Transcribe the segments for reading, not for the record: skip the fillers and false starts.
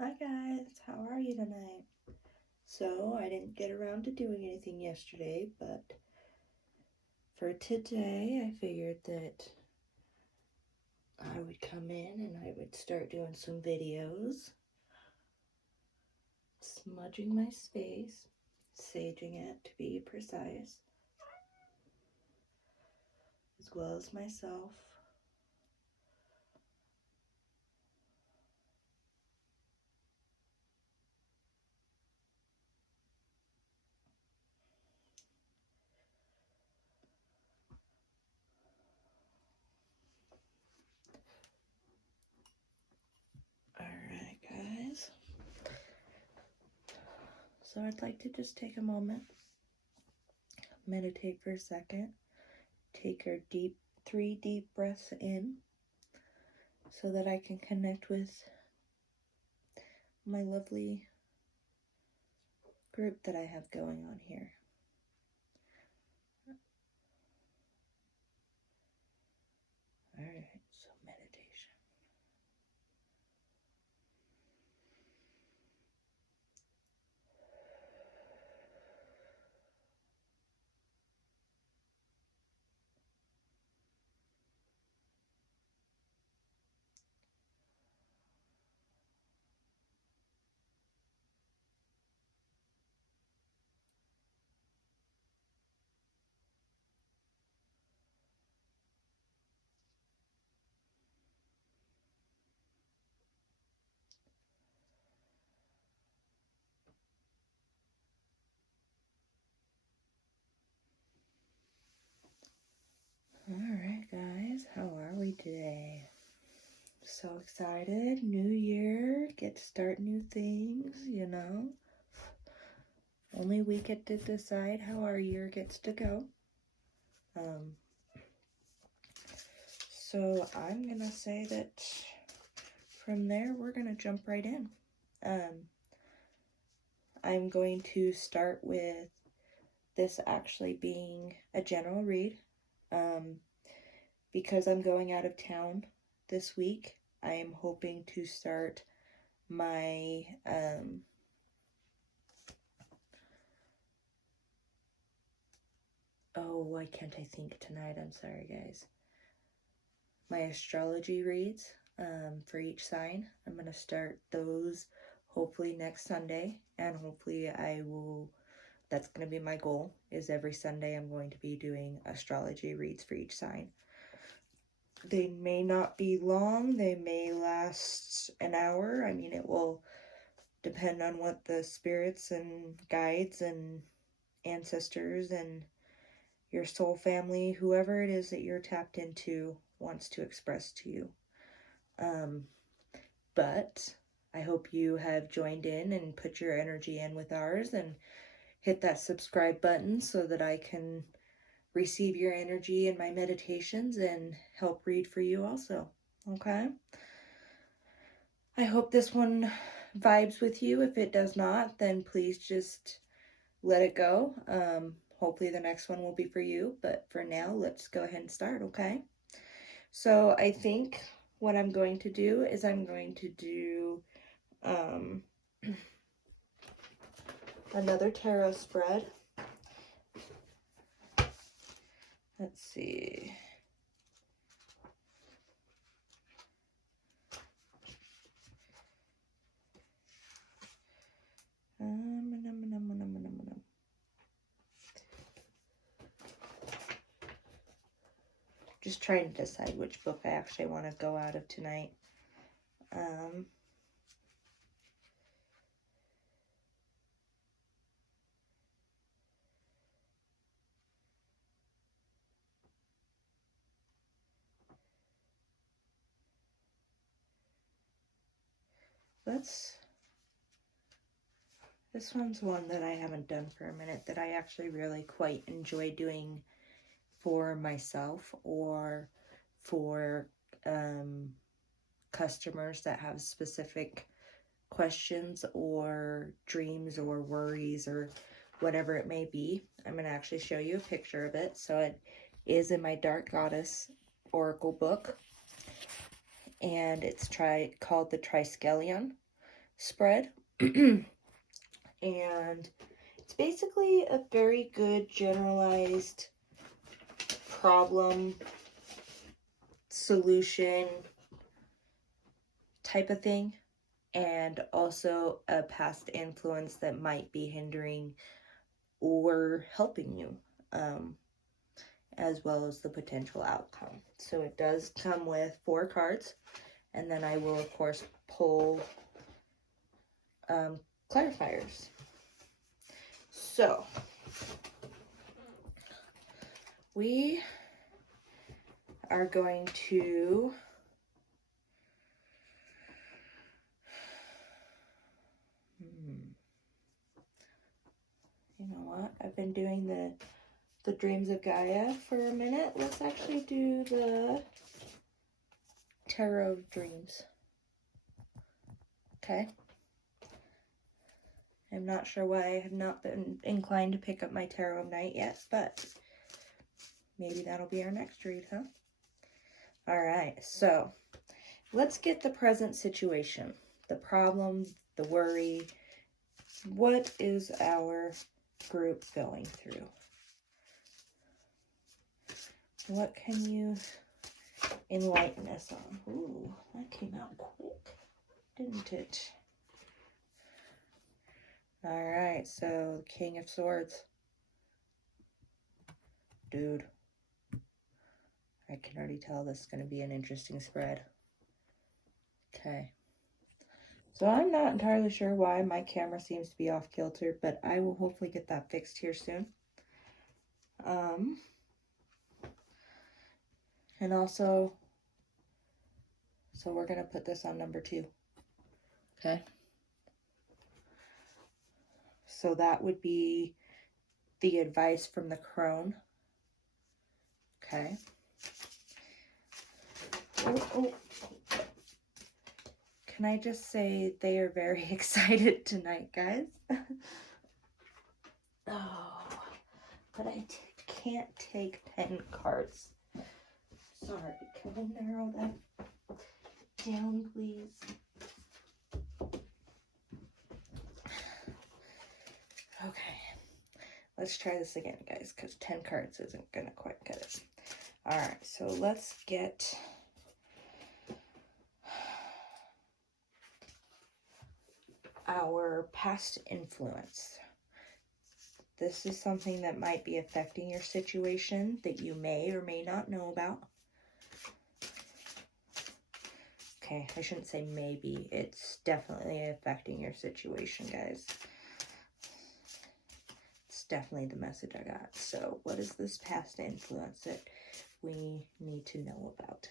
Hi guys, how are you tonight? So, I didn't get around to doing anything yesterday, but for today, I figured that I would come in and I would start doing some videos, smudging my space, saging it to be precise, as well as myself. Alright, guys. So, I'd like to just take a moment, meditate for a second, take our three deep breaths in so that I can connect with my lovely group that I have going on here. Alright, so meditation. Alright, guys, how are we today? So excited. New year, get to start new things, you know. Only we get to decide how our year gets to go. So I'm gonna say that from there we're gonna jump right in. I'm going to start with this actually being a general read. Because I'm going out of town this week, I am hoping to start my why can't I think tonight? I'm sorry, guys. My astrology reads for each sign. I'm going to start those hopefully next Sunday, and hopefully that's going to be my goal, is every Sunday I'm going to be doing astrology reads for each sign. They may not be long, they may last an hour. I mean, it will depend on what the spirits and guides and ancestors and your soul family, whoever it is that you're tapped into, wants to express to you. But I hope you have joined in and put your energy in with ours and hit that subscribe button so that I can receive your energy in my meditations and help read for you also. Okay? I hope this one vibes with you. If it does not, then please just let it go. Hopefully the next one will be for you, but for now, let's go ahead and start, okay? So I think what I'm going to do is I'm going to do another tarot spread. Let's see. Just trying to decide which book I actually want to go out of tonight. This one's one that I haven't done for a minute that I actually really quite enjoy doing for myself or for customers that have specific questions or dreams or worries or whatever it may be. I'm going to actually show you a picture of it. So it is in my Dark Goddess Oracle book, and it's called the Triskelion. spread. And it's basically a very good generalized problem solution type of thing, and also a past influence that might be hindering or helping you, as well as the potential outcome. So it does come with 4 cards, and then I will of course pull clarifiers. So we are going to you know what? I've been doing the Dreams of Gaia for a minute. Let's actually do the Tarot of Dreams. Okay. I'm not sure why I have not been inclined to pick up my Tarot of Night yet, but maybe that'll be our next read, huh? Alright, so let's get the present situation. The problem, the worry. What is our group going through? What can you enlighten us on? Ooh, that came out quick, didn't it? Alright, so King of Swords. Dude. I can already tell this is going to be an interesting spread. Okay. So I'm not entirely sure why my camera seems to be off kilter, but I will hopefully get that fixed here soon. And also, so we're going to put this on number 2. Okay. So that would be the advice from the crone. Okay. Oh. Can I just say they are very excited tonight, guys? Oh, but I can't take 10 cards. Sorry, can we narrow that down, please? Okay, let's try this again, guys, because 10 cards isn't gonna quite get it. Alright, so let's get our past influence. This is something that might be affecting your situation that you may or may not know about. Okay, I shouldn't say maybe. It's definitely affecting your situation, guys. It's definitely the message I got. So, what is this past influence that we need to know about?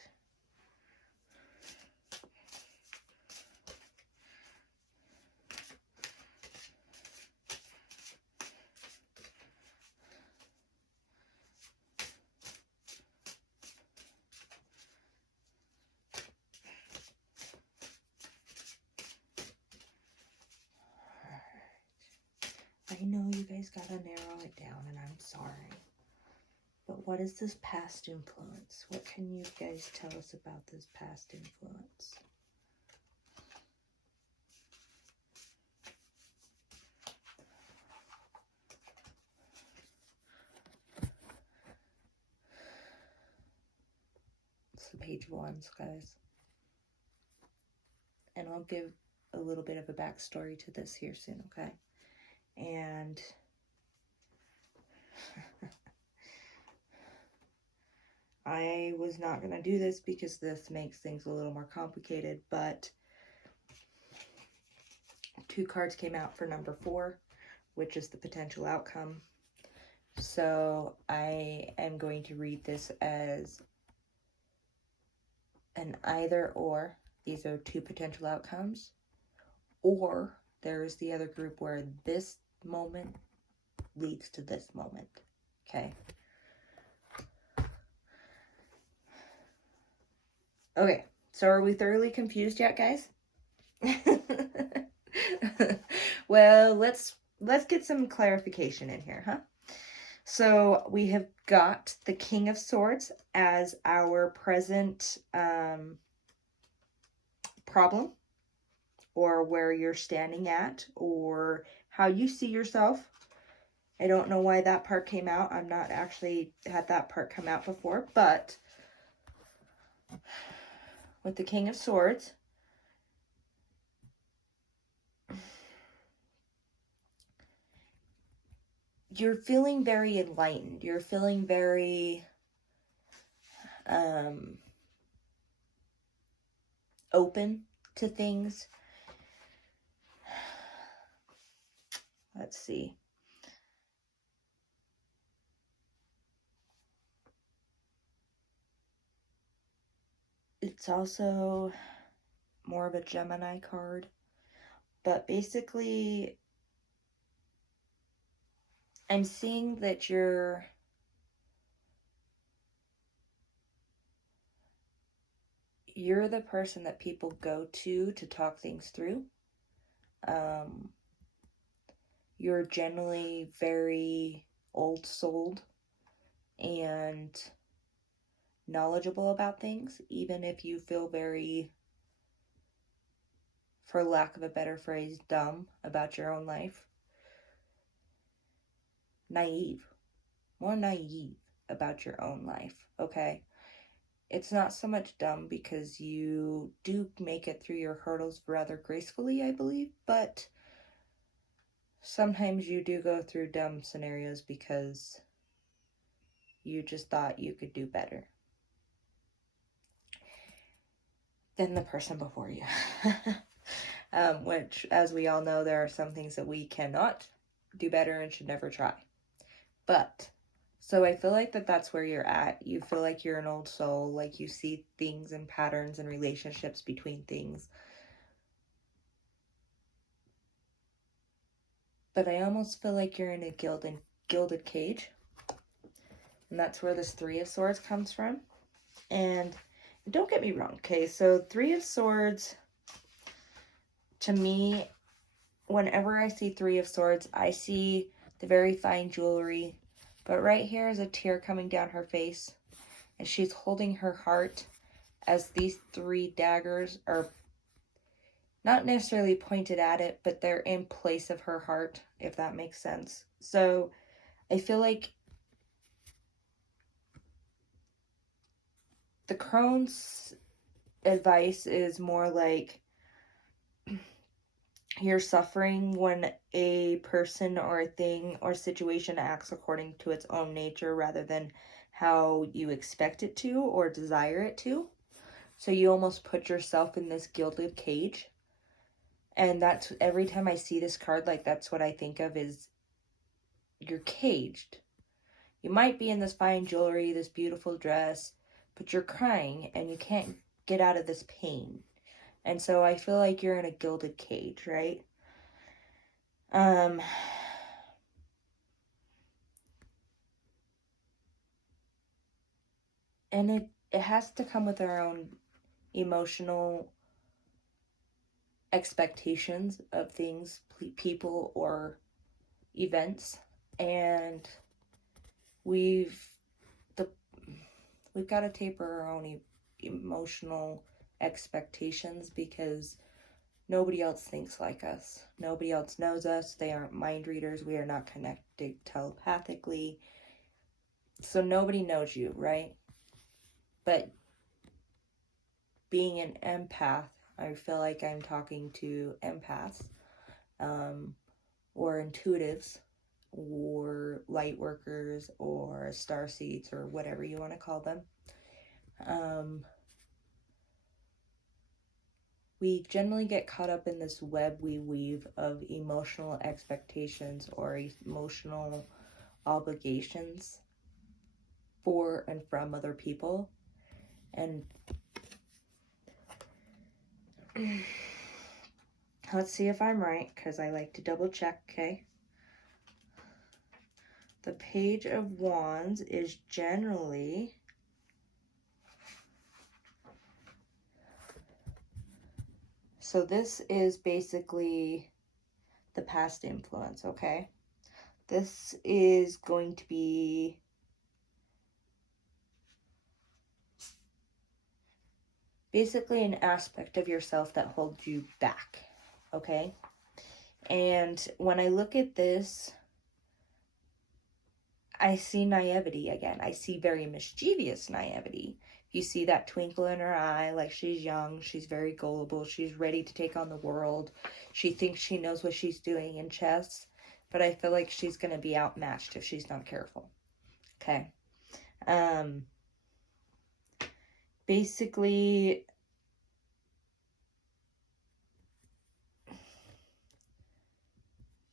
I know you guys gotta narrow it down, and I'm sorry. But what is this past influence? What can you guys tell us about this past influence? It's the Page of Wands, guys. And I'll give a little bit of a backstory to this here soon, okay? And I was not going to do this because this makes things a little more complicated, but 2 cards came out for number 4, which is the potential outcome. So I am going to read this as an either or. These are 2 potential outcomes. Or there's the other group where this moment leads to this moment. Okay. Okay, so are we thoroughly confused yet, guys? Well, let's get some clarification in here, huh? So we have got the King of Swords as our present problem or where you're standing at or how you see yourself. I don't know why that part came out. I'm not actually had that part come out before, but with the King of Swords, you're feeling very enlightened. You're feeling very open to things. Let's see. It's also more of a Gemini card. But basically, I'm seeing that you're the person that people go to talk things through. You're generally very old-souled and knowledgeable about things, even if you feel very, for lack of a better phrase, dumb about your own life. More naive about your own life, okay? It's not so much dumb because you do make it through your hurdles rather gracefully, I believe, but sometimes you do go through dumb scenarios because you just thought you could do better than the person before you. Which, as we all know, there are some things that we cannot do better and should never try. But, so I feel like that's where you're at. You feel like you're an old soul, like you see things and patterns and relationships between things. But I almost feel like you're in a gilded cage. And that's where this Three of Swords comes from. And don't get me wrong, okay? So Three of Swords, to me, whenever I see Three of Swords, I see the very fine jewelry. But right here is a tear coming down her face. And she's holding her heart as these three daggers are not necessarily pointed at it, but they're in place of her heart, if that makes sense. So I feel like the crone's advice is more like you're suffering when a person or a thing or situation acts according to its own nature rather than how you expect it to or desire it to. So you almost put yourself in this gilded cage. And that's, every time I see this card, like, that's what I think of is you're caged. You might be in this fine jewelry, this beautiful dress, but you're crying and you can't get out of this pain. And so I feel like you're in a gilded cage, right? And it has to come with our own emotional expectations of things, people, or events. And we've got to taper our own emotional expectations because nobody else thinks like us. Nobody else knows us. They aren't mind readers. We are not connected telepathically. So nobody knows you, right? But being an empath, I feel like I'm talking to empaths, or intuitives, or light workers, or starseeds, or whatever you want to call them. We generally get caught up in this web we weave of emotional expectations or emotional obligations for and from other people. And let's see if I'm right, because I like to double check, okay? The Page of Wands is generally so this is basically the past influence, okay? This is going to be basically an aspect of yourself that holds you back, okay? And when I look at this, I see naivety again. I see very mischievous naivety. You see that twinkle in her eye, like she's young, she's very gullible, she's ready to take on the world. She thinks she knows what she's doing in chess, but I feel like she's going to be outmatched if she's not careful. Okay. Basically,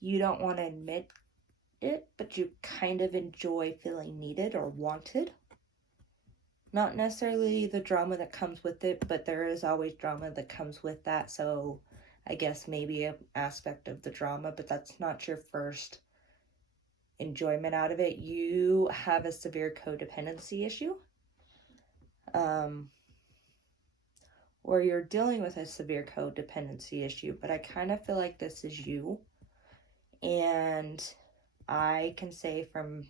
you don't want to admit it, but you kind of enjoy feeling needed or wanted. Not necessarily the drama that comes with it, but there is always drama that comes with that. So I guess maybe an aspect of the drama, but that's not your first enjoyment out of it. You have a severe codependency issue. Or you're dealing with a severe codependency issue, but I kind of feel like this is you. And I can say from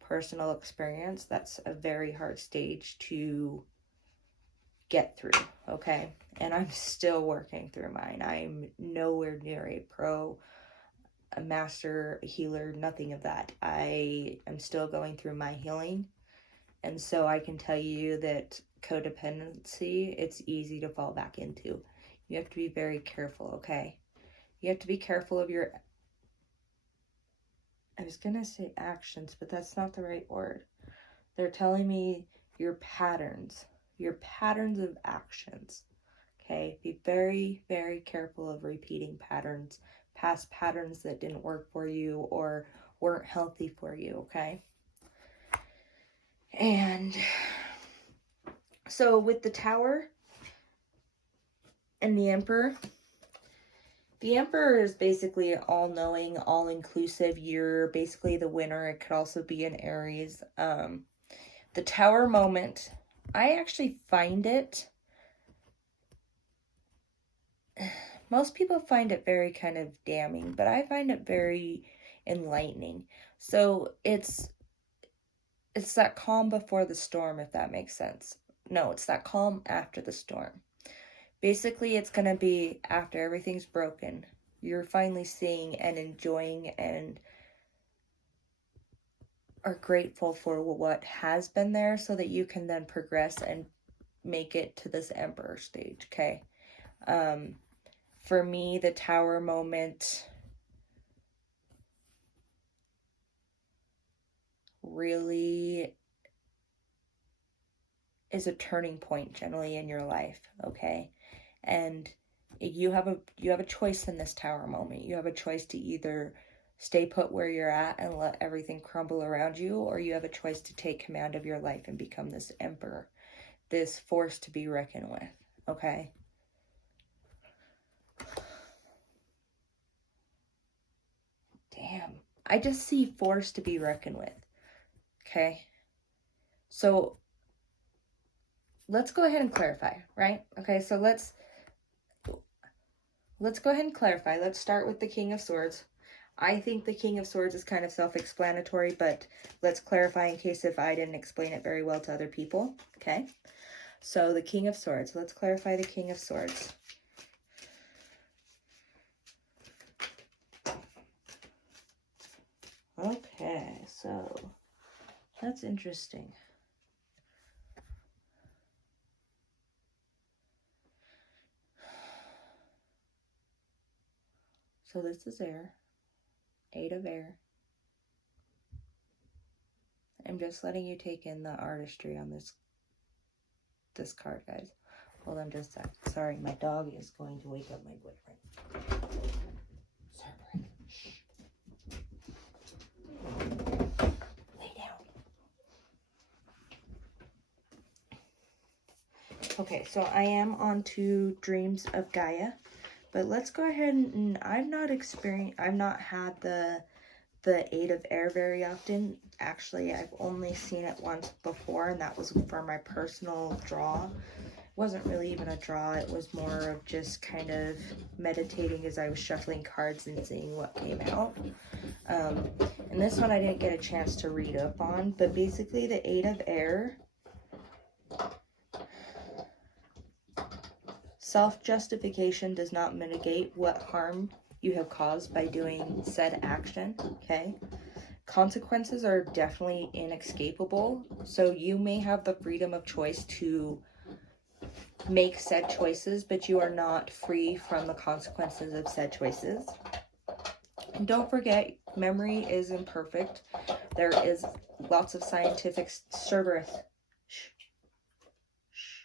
personal experience, that's a very hard stage to get through, okay? And I'm still working through mine. I'm nowhere near a pro, a master, a healer, nothing of that. I am still going through my healing. And so I can tell you that codependency, it's easy to fall back into. You have to be very careful, okay? You have to be careful of your, I was going to say actions, but that's not the right word. They're telling me your patterns of actions, okay? Be very, very careful of repeating patterns, past patterns that didn't work for you or weren't healthy for you, okay? And so with the Tower and the Emperor is basically all-knowing, all-inclusive. You're basically the winner. It could also be an Aries. The Tower moment, I actually find it, most people find it very kind of damning, but I find it very enlightening. So it's that calm before the storm, if that makes sense. No, it's that calm after the storm. Basically, it's going to be after everything's broken. You're finally seeing and enjoying and are grateful for what has been there so that you can then progress and make it to this Emperor stage, okay? For me, the Tower moment really is a turning point generally in your life, okay? And you have a choice in this Tower moment. You have a choice to either stay put where you're at and let everything crumble around you, or you have a choice to take command of your life and become this Emperor, this force to be reckoned with, okay? Damn. I just see force to be reckoned with, okay? So let's go ahead and clarify, right? Okay, so let's go ahead and clarify. Let's start with the King of Swords. I think the King of Swords is kind of self-explanatory, but let's clarify in case if I didn't explain it very well to other people, okay? So the King of Swords. Let's clarify the King of Swords. Okay, so that's interesting. So this is air. 8 of air. I'm just letting you take in the artistry on this card, guys. Hold on just a sec. Sorry, my dog is going to wake up my boyfriend. Sorry. Shh. Lay down. Okay, so I am on to Dreams of Gaia. But let's go ahead and I've not had the 8 of air very often. Actually, I've only seen it once before, and that was for my personal draw. It wasn't really even a draw. It was more of just kind of meditating as I was shuffling cards and seeing what came out. And this one I didn't get a chance to read up on, but basically the 8 of air Self-justification does not mitigate what harm you have caused by doing said action, okay? Consequences are definitely inescapable, so you may have the freedom of choice to make said choices, but you are not free from the consequences of said choices. And don't forget, memory is imperfect. There is lots of scientific Cerberus. Shh. Shh.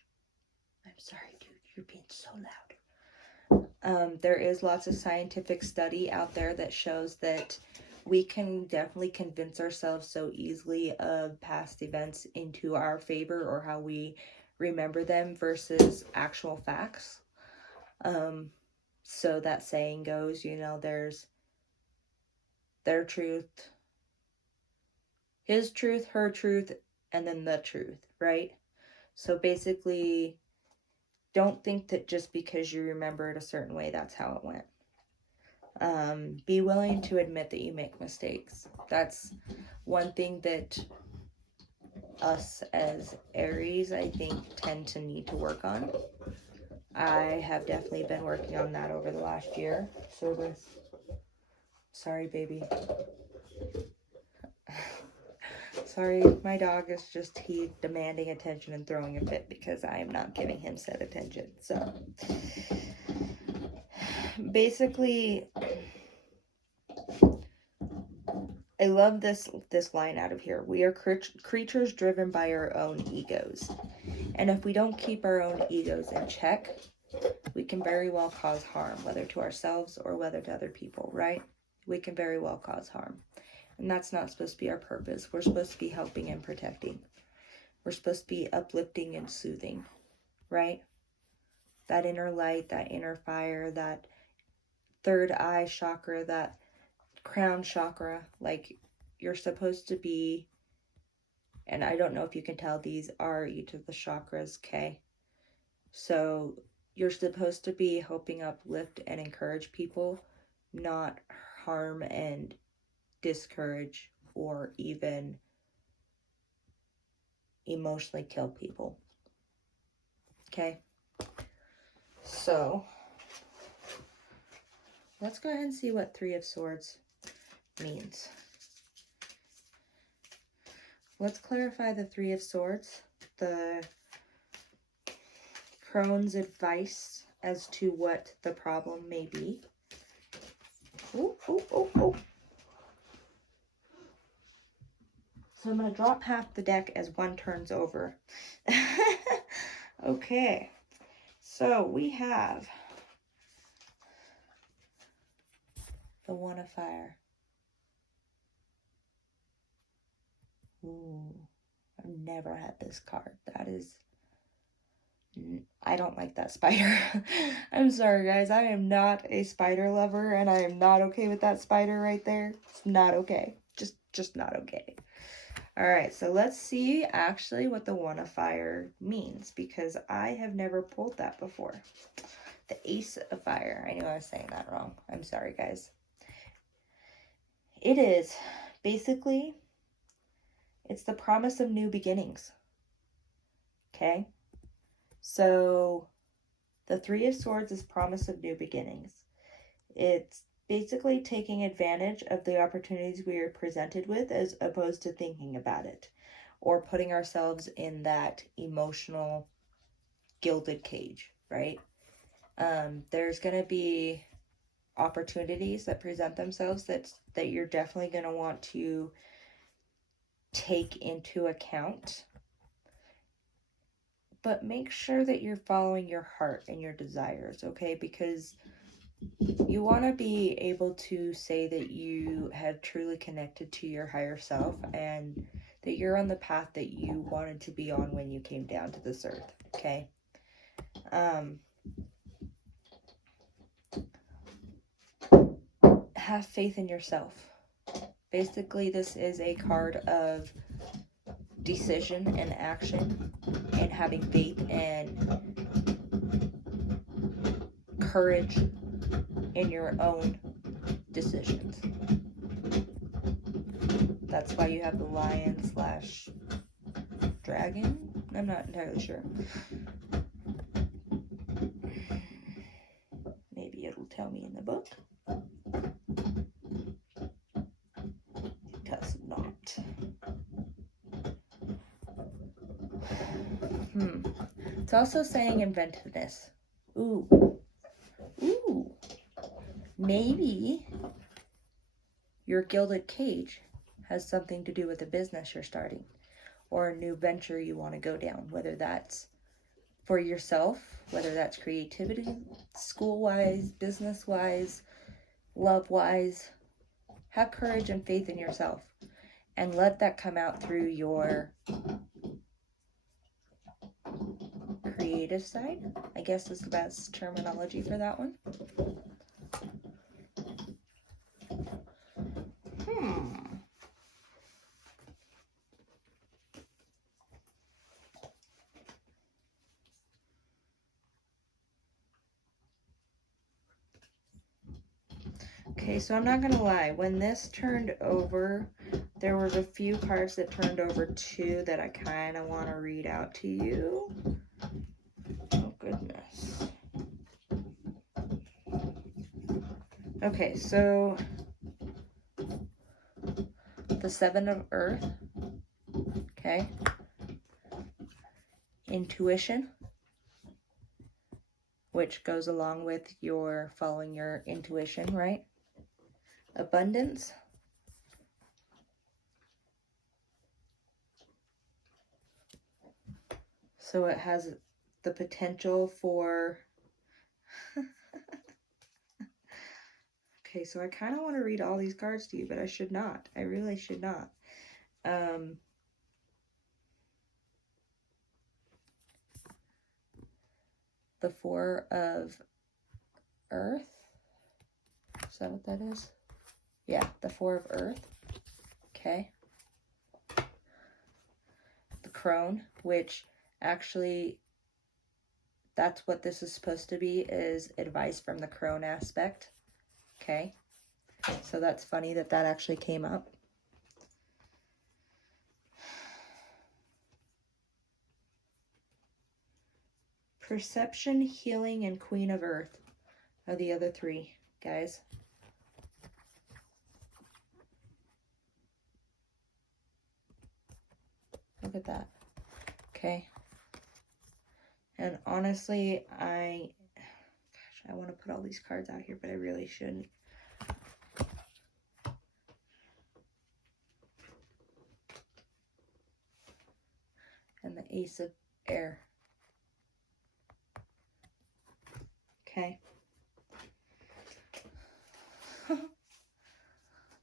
I'm sorry, dude. You're being so loud. There is lots of scientific study out there that shows that we can definitely convince ourselves so easily of past events into our favor or how we remember them versus actual facts. So that saying goes, you know, there's their truth, his truth, her truth, and then the truth, right? So basically, don't think that just because you remember it a certain way, that's how it went. Be willing to admit that you make mistakes. That's one thing that us as Aries, I think, tend to need to work on. I have definitely been working on that over the last year. Cerberus. Sorry, baby. Sorry, my dog is just, he demanding attention and throwing a fit because I am not giving him said attention. So, basically, I love this line out of here. We are creatures driven by our own egos. And if we don't keep our own egos in check, we can very well cause harm, whether to ourselves or whether to other people, right? We can very well cause harm. And that's not supposed to be our purpose. We're supposed to be helping and protecting. We're supposed to be uplifting and soothing, right? That inner light, that inner fire, that third eye chakra, that crown chakra, like you're supposed to be, and I don't know if you can tell, these are each of the chakras, okay? So you're supposed to be helping uplift and encourage people, not harm and discourage or even emotionally kill people. Okay? So, let's go ahead and see what Three of Swords means. Let's clarify the Three of Swords, the crone's advice as to what the problem may be. Oh, oh, oh, oh. So I'm going to drop half the deck as one turns over. Okay. So we have the One of Fire. Ooh, I've never had this card. That is, I don't like that spider. I'm sorry, guys. I am not a spider lover, and I am not okay with that spider right there. It's not okay. Just not okay. All right, so let's see actually what the One of Fire means, because I have never pulled that before. The Ace of Fire. I knew I was saying that wrong. I'm sorry, guys. It is basically, it's the promise of new beginnings. Okay? So the Three of Swords is promise of new beginnings. It's basically taking advantage of the opportunities we are presented with as opposed to thinking about it or putting ourselves in that emotional gilded cage, right? There's going to be opportunities that present themselves that you're definitely going to want to take into account, but make sure that you're following your heart and your desires, okay? Because you want to be able to say that you have truly connected to your higher self and that you're on the path that you wanted to be on when you came down to this earth, okay? Have faith in yourself. Basically, this is a card of decision and action and having faith and courage in your own decisions. That's why you have the lion / dragon. I'm not entirely sure. tell me in the book. It does not. It's also saying inventiveness. Ooh. Ooh. Maybe your gilded cage has something to do with a business you're starting or a new venture you want to go down, whether that's for yourself, whether that's creativity, school-wise, business-wise, love-wise. Have courage and faith in yourself and let that come out through your creative side, I guess is the best terminology for that one. Okay, so I'm not gonna lie, when this turned over, there was a few cards that turned over too that I kind of want to read out to you. Oh goodness. Okay, so the Seven of Earth, okay, intuition, which goes along with your following your intuition, right? Abundance, so it has the potential for okay, so I kind of want to read all these cards to you, but I should not. I really should not. The Four of Earth. Is that what that is? Yeah, the Four of Earth. Okay. The Crone, which actually, that's what this is supposed to be, is advice from the Crone aspect. Okay. So that's funny that that actually came up. Perception, Healing, and Queen of Earth are the other three, guys. Look at that. Okay. And honestly, I want to put all these cards out here, but I really shouldn't. And the Ace of Air. Okay.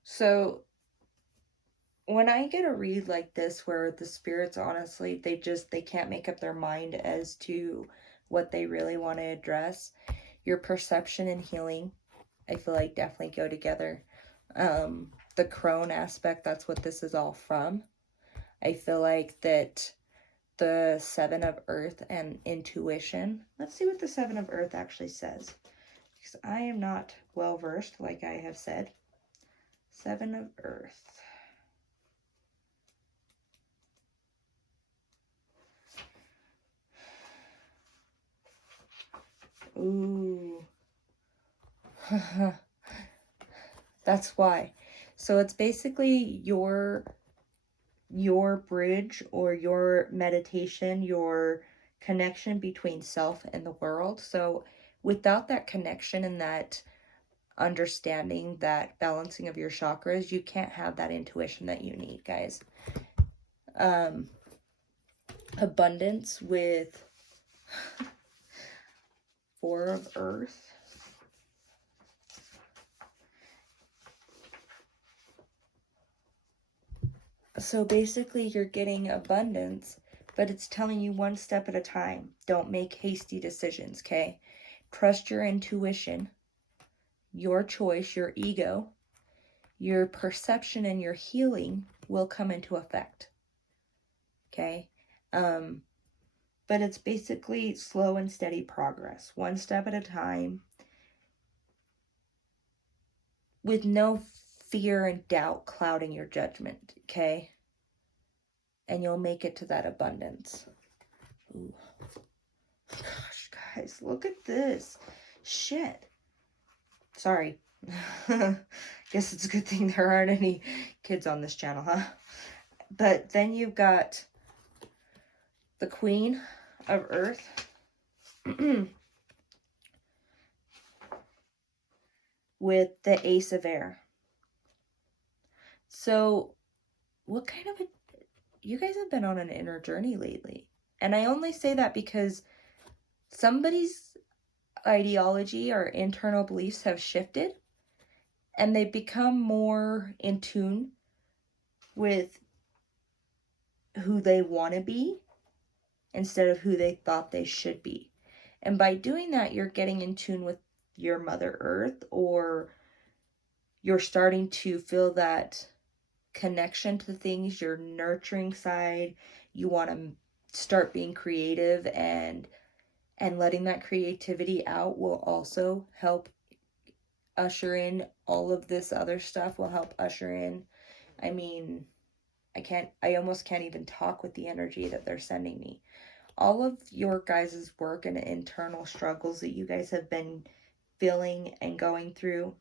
So when I get a read like this where the spirits, honestly, they can't make up their mind as to what they really want to address, your perception and healing, I feel like definitely go together. The Crone aspect, that's what this is all from. I feel like that the Seven of Earth and intuition. Let's see what the Seven of Earth actually says, because I am not well versed, like I have said. Seven of Earth. Ooh. That's why. So it's basically your bridge or your meditation, your connection between self and the world. So without that connection and that understanding, that balancing of your chakras, you can't have that intuition that you need, guys. Abundance with Four of Earth. So basically you're getting abundance, but it's telling you one step at a time. Don't make hasty decisions, okay? Trust your intuition, your choice, your ego, your perception, and your healing will come into effect, okay? But it's basically slow and steady progress, one step at a time, with no fear and doubt clouding your judgment, okay? And you'll make it to that abundance. Ooh. Gosh, guys, look at this. Shit. Sorry. Guess it's a good thing there aren't any kids on this channel, huh? But then you've got the Queen of Earth. With the Ace of Air. So, what kind of you guys have been on an inner journey lately. And I only say that because somebody's ideology or internal beliefs have shifted and they've become more in tune with who they want to be instead of who they thought they should be. And by doing that, you're getting in tune with your Mother Earth, or you're starting to feel that connection to things, your nurturing side. You want to start being creative, and letting that creativity out will also help usher in all of this other stuff, will help usher in. I mean, I almost can't even talk with the energy that they're sending me. All of your guys' work and internal struggles that you guys have been feeling and going through,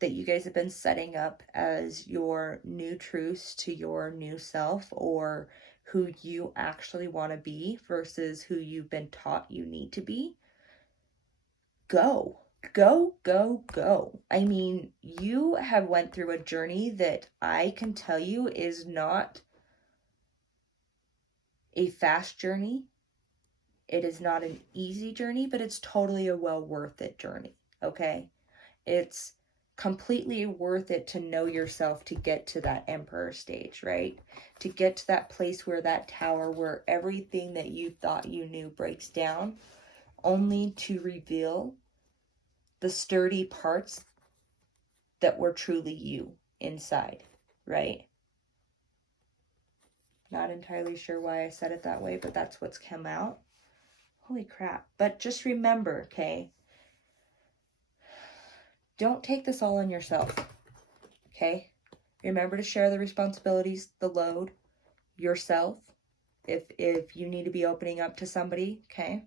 that you guys have been setting up as your new truths to your new self, or who you actually want to be versus who you've been taught you need to be. Go. I mean, you have went through a journey that I can tell you is not a fast journey. It is not an easy journey, but it's totally a well worth it journey, okay? It's completely worth it to know yourself, to get to that emperor stage, right? To get to that place where that tower, where everything that you thought you knew breaks down, only to reveal the sturdy parts that were truly you inside, right? Not entirely sure why I said it that way, but that's what's come out. Holy crap. But just remember, okay? Don't take this all on yourself, okay? Remember to share the responsibilities, the load, yourself, if you need to be opening up to somebody, okay?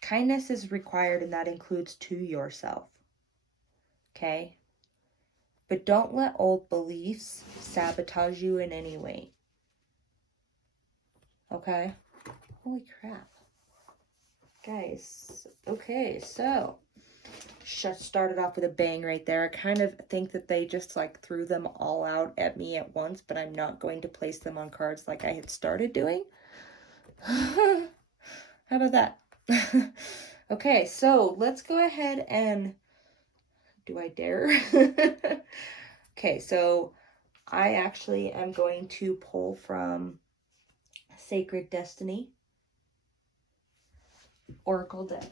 Kindness is required, and that includes to yourself, okay? But don't let old beliefs sabotage you in any way, okay? Holy crap. Guys, okay, so started off with a bang right there. I kind of think that they just like threw them all out at me at once, but I'm not going to place them on cards like I had started doing. How about that? Okay, so let's go ahead and, do I dare? Okay, so I actually am going to pull from Sacred Destiny Oracle deck.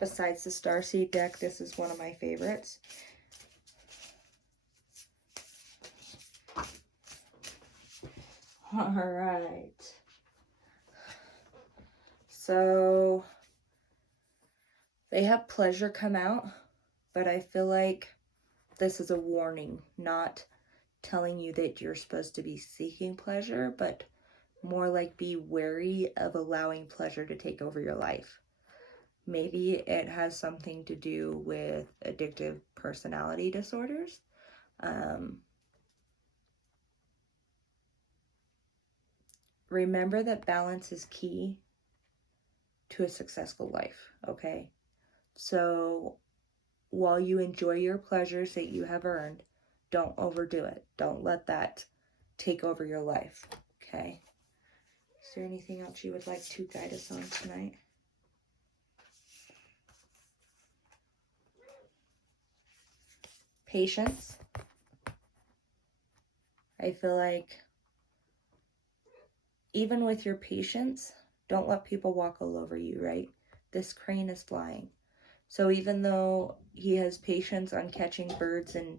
Besides the Starseed deck, this is one of my favorites. All right. So they have pleasure come out, but I feel like this is a warning, not telling you that you're supposed to be seeking pleasure, but more like be wary of allowing pleasure to take over your life. Maybe it has something to do with addictive personality disorders. Remember that balance is key to a successful life, okay? So while you enjoy your pleasures that you have earned, don't overdo it. Don't let that take over your life, okay? Is there anything else you would like to guide us on tonight? Patience. I feel like even with your patience, don't let people walk all over you, right? This crane is flying. So even though he has patience on catching birds and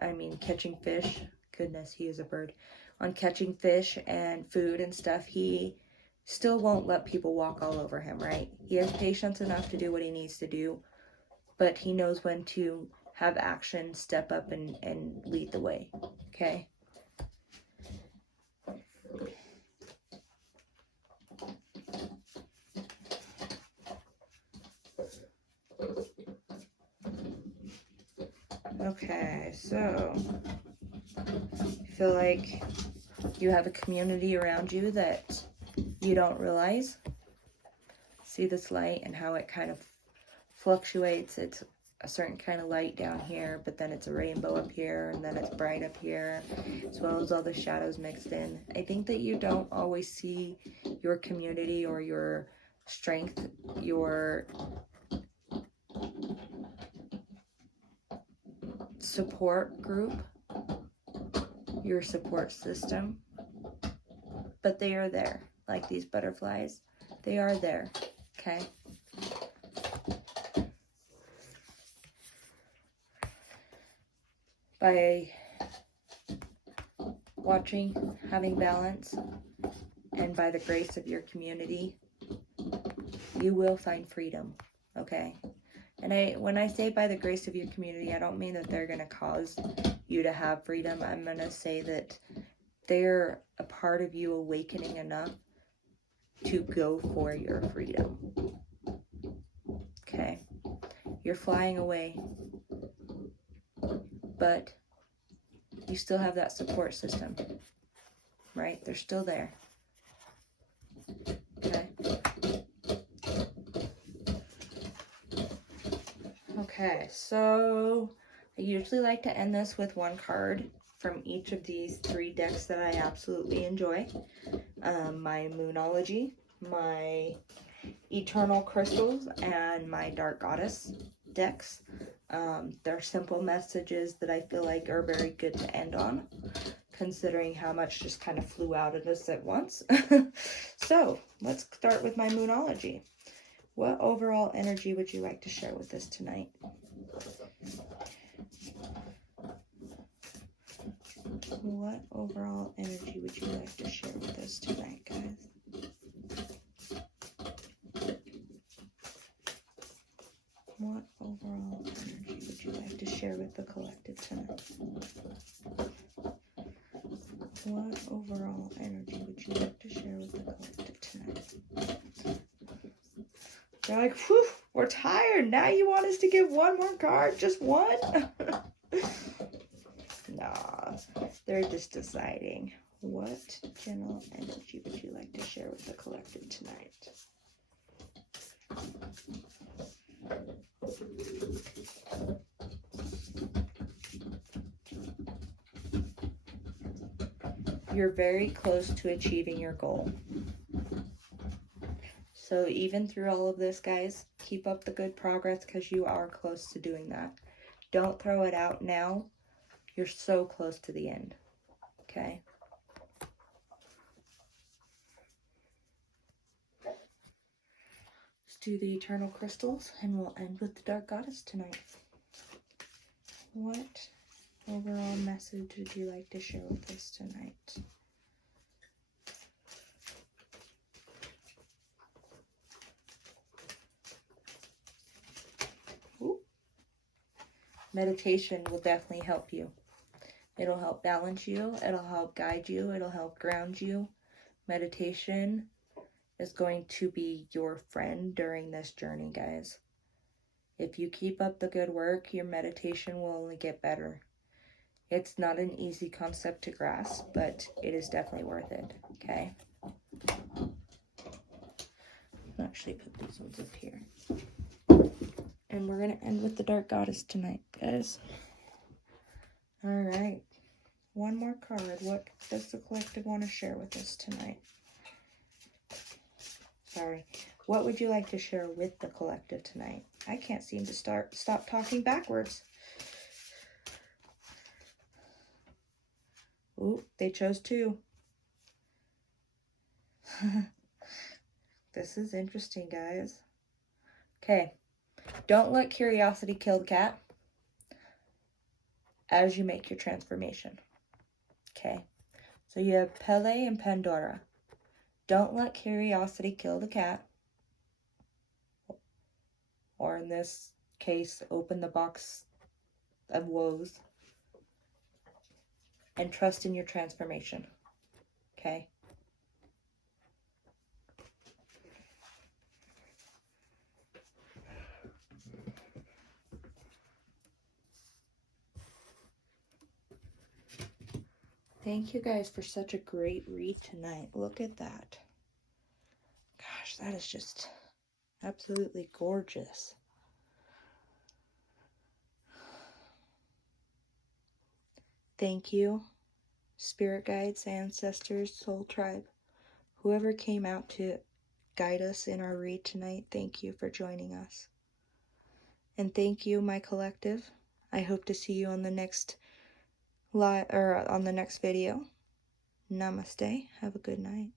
I mean catching fish, goodness, he is a bird, on catching fish and food and stuff, he still won't let people walk all over him, right? He has patience enough to do what he needs to do, but he knows when to have action, step up and lead the way, okay? Okay, so I feel like you have a community around you that you don't realize. See this light and how it kind of fluctuates. It's a certain kind of light down here, but then it's a rainbow up here, and then it's bright up here, as well as all the shadows mixed in. I think that you don't always see your community or your strength, your support group, your support system, but they are there, like these butterflies. They are there, okay? By watching, having balance, and by the grace of your community, you will find freedom, okay? And when I say by the grace of your community, I don't mean that they're going to cause you to have freedom. I'm going to say that they're a part of you awakening enough to go for your freedom. Okay? You're flying away, but you still have that support system, right? They're still there. Okay? Okay, so I usually like to end this with one card from each of these 3 decks that I absolutely enjoy. My Moonology, my Eternal Crystals, and my Dark Goddess decks. They're simple messages that I feel like are very good to end on, considering how much just kind of flew out at us at once. So, let's start with my Moonology. What overall energy would you like to share with us tonight? What overall energy would you like to share with us tonight, guys? What overall energy would you like to share with the collective tonight? What overall energy would you like to share with the collective tonight? They're like, whew, we're tired. Now you want us to give one more card? Just one? Nah, they're just deciding. What general energy would you like to share with the collective tonight? You're very close to achieving your goal. So even through all of this, guys, keep up the good progress because you are close to doing that. Don't throw it out now. You're so close to the end. Okay? Let's do the Eternal Crystals and we'll end with the Dark Goddess tonight. What overall message would you like to share with us tonight? Ooh. Meditation will definitely help you. It'll help balance you. It'll help guide you. It'll help ground you. Meditation is going to be your friend during this journey, guys. If you keep up the good work, your meditation will only get better. It's not an easy concept to grasp, but it is definitely worth it, okay? I'll actually put these ones up here. And we're going to end with the Dark Goddess tonight, guys. All right. One more card. What does the collective want to share with us tonight? Sorry. What would you like to share with the collective tonight? I can't seem to stop talking backwards. Ooh, they chose 2. This is interesting, guys. Okay. Don't let curiosity kill the cat as you make your transformation. Okay. So you have Pele and Pandora. Don't let curiosity kill the cat. Or in this case, open the box of woes. And trust in your transformation. Okay? Thank you guys for such a great read tonight. Look at that. Gosh, that is just absolutely gorgeous. Thank you, spirit guides, ancestors, soul tribe, whoever came out to guide us in our read tonight. Thank you for joining us. And thank you, my collective. I hope to see you on the next on the next video. Namaste. Have a good night.